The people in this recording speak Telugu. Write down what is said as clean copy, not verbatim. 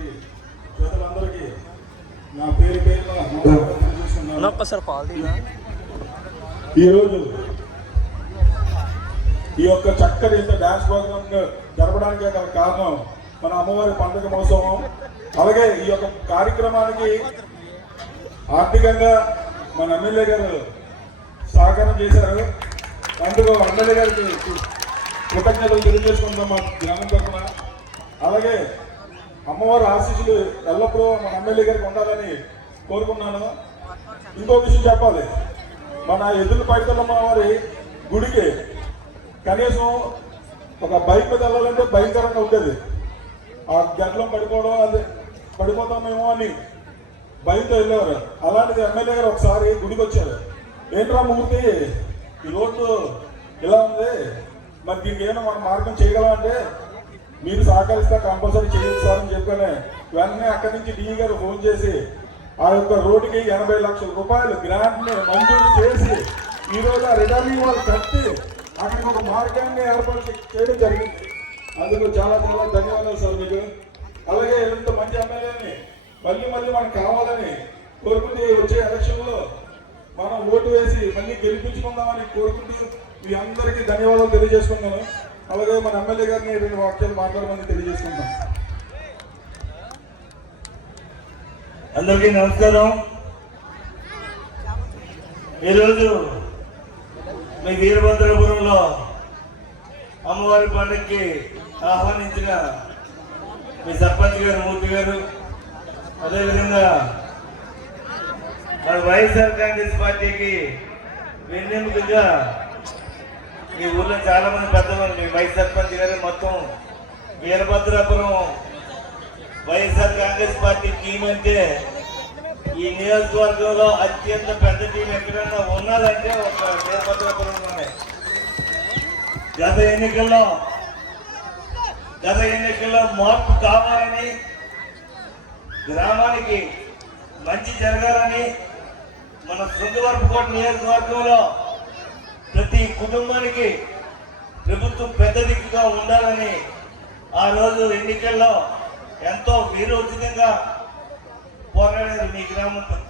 వచ్చినటువంటి పేదలందరికీ నా పేరు ఈరోజు ఈ యొక్క చక్కటి ఇంత డాన్స్ ప్రోగ్రామ్ జరపడానికి గల కారణం మన అమ్మవారి పండుగ మహోత్సవం. అలాగే ఈ యొక్క కార్యక్రమానికి ఆర్థికంగా మన ఎమ్మెల్యే గారు సహకారం చేశారు. అందుకు ఎమ్మెల్యే గారికి కృతజ్ఞతలు తెలియజేసుకుంటాం మా గ్రామం తరఫున. అలాగే అమ్మవారి ఆశీస్సులు ఎల్లప్పుడూ మన ఎమ్మెల్యే గారికి ఉండాలని కోరుకున్నాను. ఇంకో విషయం చెప్పాలి, మన ఎదురు పైతలమ్మ వారి గుడికి కనీసం ఒక బైక్ మీద వెళ్ళాలంటే భయంకరంగా ఉండేది. ఆ గంటలో పడిపోవడం, అది పడిపోతామేమో అని భయంతో వెళ్ళేవారు. అలాంటిది ఎమ్మెల్యే గారు ఒకసారి గుడికి వచ్చారు. ఏంట్రా మూర్తి, ఈ రోడ్డు ఇలా ఉంది, మరి దీనికి ఏమైనా మనం మార్గం చేయగలం అంటే మీరు సహకరిస్తే కంపల్సరీ చేయొచ్చు సార్ అని చెప్పగానే వెంటనే అక్కడి నుంచి డిఈ గారు ఫోన్ చేసి ఆ యొక్క రోడ్డుకి 80 లక్షల రూపాయలు గ్రాంట్ని మంజూరు చేసి ఈరోజు ఆ రిటర్నింగ్ వాళ్ళు కట్టి అక్కడికి ఒక మార్గాన్ని ఏర్పాటు చేయడం జరిగింది. అందుకు చాలా చాలా ధన్యవాదాలు సార్ మీకు. అలాగే ఇంత మంచి ఎమ్మెల్యేని మళ్ళీ మనకు కావాలని కోరుకుంటూ వచ్చే ఎలక్షన్లో మనం ఓటు వేసి మళ్ళీ గెలిపించుకుందామని కోరుకుంటూ మీ అందరికీ ధన్యవాదాలు తెలియజేసుకున్నాను. అలాగే మన ఎమ్మెల్యే గారిని 2 వాక్యాలు మాట్లాడమని తెలియజేసుకుంటాం. అందరికీ నమస్కారం. ఈరోజు మీ వీరభద్రపురంలో అమ్మవారి పండుగకి ఆహ్వానించిన మీ సర్పంచ్ గారు మూర్తి గారు, అదేవిధంగా మన వైఎస్ఆర్ కాంగ్రెస్ పార్టీకి వెన్నెముకగా ఈ ఊళ్ళో చాలా మంది పెద్దవాళ్ళు, మీ వైస్ సర్పంచ్ గారు, మొత్తం వీరభద్రాపురం వైఎస్ఆర్ కాంగ్రెస్ పార్టీ టీం అంటే ఈ నియోజకవర్గంలో అత్యంత పెద్ద టీం ఎక్కడన్నా ఉన్నదంటే ఒక వీరభద్రాపురంలోనే. గత ఎన్నికల్లో మార్పు కావాలని, గ్రామానికి మంచి జరగాలని, మన శృంగవరపుకోట నియోజకవర్గంలో ప్రతి కుటుంబానికి ప్రభుత్వం పెద్ద దిక్కుగా ఉండాలని ఆ రోజు ఎన్నికల్లో ఎంతో వీరోచితంగా పోరాడారు మీ గ్రామం